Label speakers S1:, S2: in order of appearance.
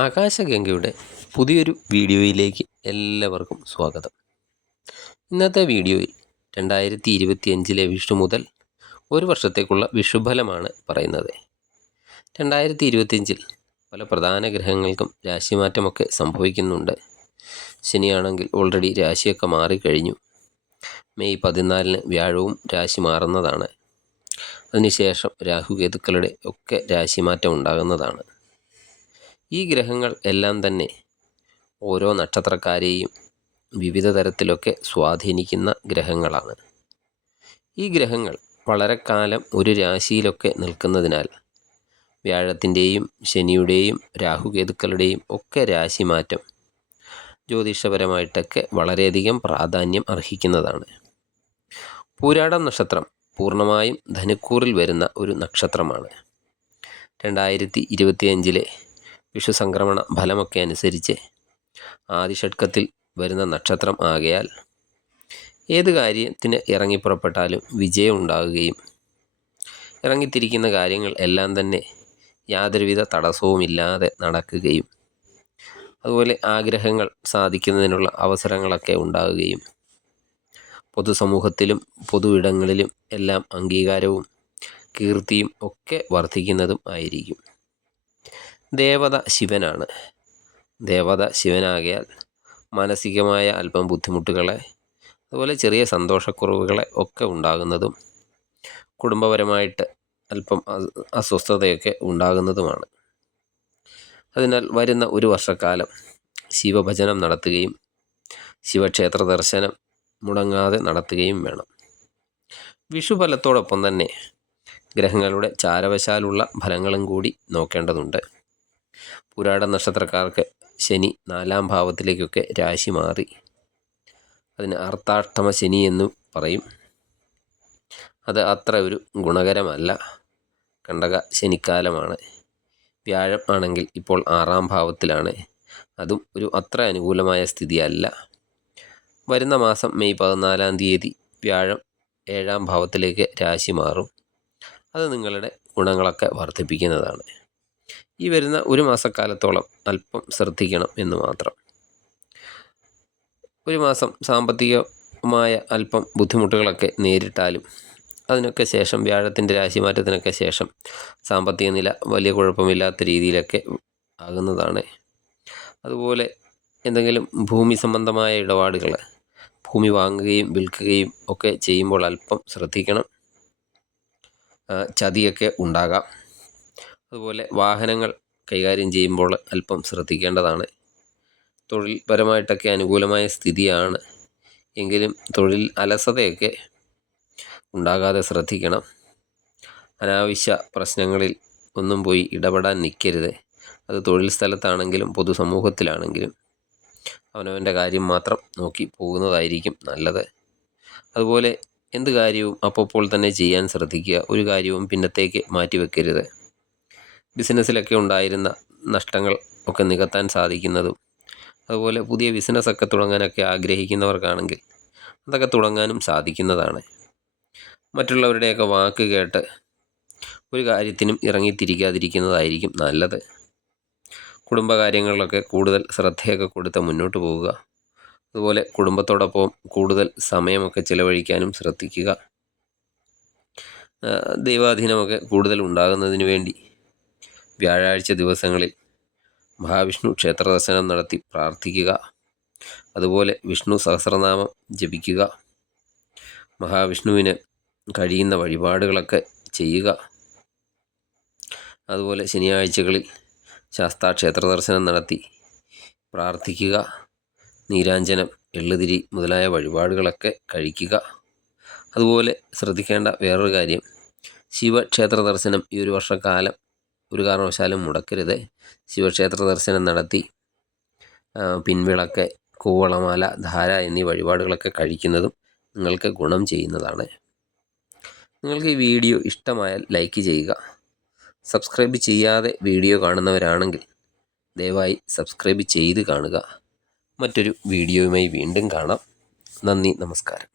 S1: ആകാശഗംഗയുടെ പുതിയൊരു വീഡിയോയിലേക്ക് എല്ലാവർക്കും സ്വാഗതം. ഇന്നത്തെ വീഡിയോയിൽ രണ്ടായിരത്തി ഇരുപത്തിയഞ്ചിലെ വിഷു മുതൽ ഒരു വർഷത്തേക്കുള്ള വിഷുഫലമാണ് പറയുന്നത്. രണ്ടായിരത്തി ഇരുപത്തിയഞ്ചിൽ പല പ്രധാന ഗ്രഹങ്ങൾക്കും രാശിമാറ്റമൊക്കെ സംഭവിക്കുന്നുണ്ട്. ശനിയാണെങ്കിൽ ഓൾറെഡി രാശിയൊക്കെ മാറിക്കഴിഞ്ഞു. മെയ് പതിനാലിന് വ്യാഴവും രാശി മാറുന്നതാണ്. അതിനുശേഷം രാഹുകേതുക്കളുടെ ഒക്കെ രാശിമാറ്റം ഉണ്ടാകുന്നതാണ്. ഈ ഗ്രഹങ്ങൾ എല്ലാം തന്നെ ഓരോ നക്ഷത്രക്കാരെയും വിവിധ തരത്തിലൊക്കെ സ്വാധീനിക്കുന്ന ഗ്രഹങ്ങളാണ്. ഈ ഗ്രഹങ്ങൾ വളരെ കാലം ഒരു രാശിയിലൊക്കെ നിൽക്കുന്നതിനാൽ വ്യാഴത്തിന്റെയും ശനിയുടെയും രാഹുകേതുക്കളുടെയും ഒക്കെ രാശിമാറ്റം ജ്യോതിഷപരമായിട്ടൊക്കെ വളരെയധികം പ്രാധാന്യം അർഹിക്കുന്നതാണ്. പൂരാടം നക്ഷത്രം പൂർണമായും ധനുക്കൂറിൽ വരുന്ന ഒരു നക്ഷത്രമാണ്. രണ്ടായിരത്തി ഇരുപത്തിയഞ്ചിലെ വിഷു സംക്രമണ ഫലമൊക്കെ അനുസരിച്ച് ആദിഷഡ്കത്തിൽ വരുന്ന നക്ഷത്രം ആകയാൽ ഏത് കാര്യത്തിന് ഇറങ്ങിപ്പുറപ്പെട്ടാലും വിജയം ഉണ്ടാകുകയും ഇറങ്ങിത്തിരിക്കുന്ന കാര്യങ്ങൾ എല്ലാം തന്നെ യാതൊരുവിധ തടസ്സവുമില്ലാതെ നടക്കുകയും അതുപോലെ ആഗ്രഹങ്ങൾ സാധിക്കുന്നതിനുള്ള അവസരങ്ങളൊക്കെ ഉണ്ടാകുകയും പൊതുസമൂഹത്തിലും പൊതു ഇടങ്ങളിലും എല്ലാം അംഗീകാരവും കീർത്തിയും ഒക്കെ വർദ്ധിക്കുന്നതും ആയിരിക്കും. ദേവത ശിവനാണ്. ദേവത ശിവനാകിയാൽ മാനസികമായ അല്പം ബുദ്ധിമുട്ടുകളെ അതുപോലെ ചെറിയ സന്തോഷക്കുറവുകളെ ഒക്കെ ഉണ്ടാകുന്നതും കുടുംബപരമായിട്ട് അല്പം അസ്വസ്ഥതയൊക്കെ ഉണ്ടാകുന്നതുമാണ്. അതിനാൽ വരുന്ന ഒരു വർഷക്കാലം ശിവഭജനം നടത്തുകയും ശിവക്ഷേത്ര ദർശനം മുടങ്ങാതെ നടത്തുകയും വേണം. വിഷുഫലത്തോടൊപ്പം തന്നെ ഗ്രഹങ്ങളുടെ ചാരവശാലുള്ള ഫലങ്ങളും കൂടി നോക്കേണ്ടതുണ്ട്. പുരാട നക്ഷത്രക്കാർക്ക് ശനി നാലാം ഭാവത്തിലേക്കൊക്കെ രാശി മാറി. അതിന് അർത്ഥാഷ്ടമ ശനി എന്ന് പറയും. അത് അത്ര ഒരു ഗുണകരമല്ല. കണ്ടക ശനിക്കാലമാണ്. വ്യാഴം ആണെങ്കിൽ ഇപ്പോൾ ആറാം ഭാവത്തിലാണ്. അതും ഒരു അത്ര അനുകൂലമായ സ്ഥിതിയല്ല. വരുന്ന മാസം മെയ് പതിനാലാം തീയതി വ്യാഴം ഏഴാം ഭാവത്തിലേക്ക് രാശി മാറും. അത് നിങ്ങളുടെ ഗുണങ്ങളൊക്കെ വർദ്ധിപ്പിക്കുന്നതാണ്. ഈ വരുന്ന ഒരു മാസക്കാലത്തോളം അല്പം ശ്രദ്ധിക്കണം എന്ന് മാത്രം. ഒരു മാസം സാമ്പത്തികമായ അല്പം ബുദ്ധിമുട്ടുകളൊക്കെ നേരിട്ടാലും അതിനൊക്കെ ശേഷം വ്യാഴത്തിന്റെ രാശിമാറ്റത്തിനൊക്കെ ശേഷം സാമ്പത്തിക നില വലിയ കുഴപ്പമില്ലാത്ത രീതിയിലൊക്കെ ആകുന്നതാണ്. അതുപോലെ എന്തെങ്കിലും ഭൂമി സംബന്ധമായ ഇടപാടുകൾ ഭൂമി വാങ്ങുകയും വിൽക്കുകയും ഒക്കെ ചെയ്യുമ്പോൾ അല്പം ശ്രദ്ധിക്കണം. ചതിയൊക്കെ ഉണ്ടാകാം. അതുപോലെ വാഹനങ്ങൾ കൈകാര്യം ചെയ്യുമ്പോൾ അല്പം ശ്രദ്ധിക്കേണ്ടതാണ്. തൊഴിൽപരമായിട്ടൊക്കെ അനുകൂലമായ സ്ഥിതിയാണ്. എങ്കിലും തൊഴിൽ അലസതയൊക്കെ ഉണ്ടാകാതെ ശ്രദ്ധിക്കണം. അനാവശ്യ പ്രശ്നങ്ങളിൽ ഒന്നും പോയി ഇടപെടാൻ നിൽക്കരുത്. അത് തൊഴിൽ സ്ഥലത്താണെങ്കിലും പൊതുസമൂഹത്തിലാണെങ്കിലും അവനവന്റെ കാര്യം മാത്രം നോക്കി പോകുന്നതായിരിക്കും നല്ലത്. അതുപോലെ എന്ത് കാര്യവും അപ്പോൾ തന്നെ ചെയ്യാൻ ശ്രദ്ധിക്കുക. ഒരു കാര്യവും പിന്നത്തേക്ക് മാറ്റി വെക്കരുത് ബിസിനസ്സിലൊക്കെ ഉണ്ടായിരുന്ന നഷ്ടങ്ങൾ ഒക്കെ നികത്താൻ സാധിക്കുന്നതും അതുപോലെ പുതിയ ബിസിനസ്സൊക്കെ തുടങ്ങാനൊക്കെ ആഗ്രഹിക്കുന്നവർക്കാണെങ്കിൽ അതൊക്കെ തുടങ്ങാനും സാധിക്കുന്നതാണ്. മറ്റുള്ളവരുടെയൊക്കെ വാക്ക് കേട്ട് ഒരു കാര്യത്തിനും ഇറങ്ങിത്തിരിക്കാതിരിക്കുന്നതായിരിക്കും നല്ലത്. കുടുംബകാര്യങ്ങളിലൊക്കെ കൂടുതൽ ശ്രദ്ധയൊക്കെ കൊടുത്ത് മുന്നോട്ട് പോവുക. അതുപോലെ കുടുംബത്തോടൊപ്പം കൂടുതൽ സമയമൊക്കെ ചിലവഴിക്കാനും ശ്രദ്ധിക്കുക. ദൈവാധീനമൊക്കെ കൂടുതൽ ഉണ്ടാകുന്നതിന് വേണ്ടി വ്യാഴാഴ്ച ദിവസങ്ങളിൽ മഹാവിഷ്ണു ക്ഷേത്ര ദർശനം നടത്തി പ്രാർത്ഥിക്കുക. അതുപോലെ വിഷ്ണു സഹസ്രനാമം ജപിക്കുക. മഹാവിഷ്ണുവിന് കഴിയുന്ന വഴിപാടുകളൊക്കെ ചെയ്യുക. അതുപോലെ ശനിയാഴ്ചകളിൽ ശാസ്താ ക്ഷേത്ര ദർശനം നടത്തി പ്രാർത്ഥിക്കുക. നീരാഞ്ജനം എള്ളുതിരി മുതലായ വഴിപാടുകളൊക്കെ കഴിക്കുക. അതുപോലെ ശ്രദ്ധിക്കേണ്ട വേറൊരു കാര്യം ശിവക്ഷേത്ര ദർശനം ഈ ഒരു വർഷക്കാലം ഒരു കാരണവശാലും മുടക്കരുത്. ശിവക്ഷേത്ര ദർശനം നടത്തി പിൻവിളക്ക് കൂവളമാല ധാര എന്നീ വഴിപാടുകളൊക്കെ കഴിക്കുന്നതും നിങ്ങൾക്ക് ഗുണം ചെയ്യുന്നതാണ്. നിങ്ങൾക്ക് ഈ വീഡിയോ ഇഷ്ടമായാൽ ലൈക്ക് ചെയ്യുക. സബ്സ്ക്രൈബ് ചെയ്യാതെ വീഡിയോ കാണുന്നവരാണെങ്കിൽ ദയവായി സബ്സ്ക്രൈബ് ചെയ്ത് കാണുക. മറ്റൊരു വീഡിയോയുമായി വീണ്ടും കാണാം. നന്ദി നമസ്കാരം.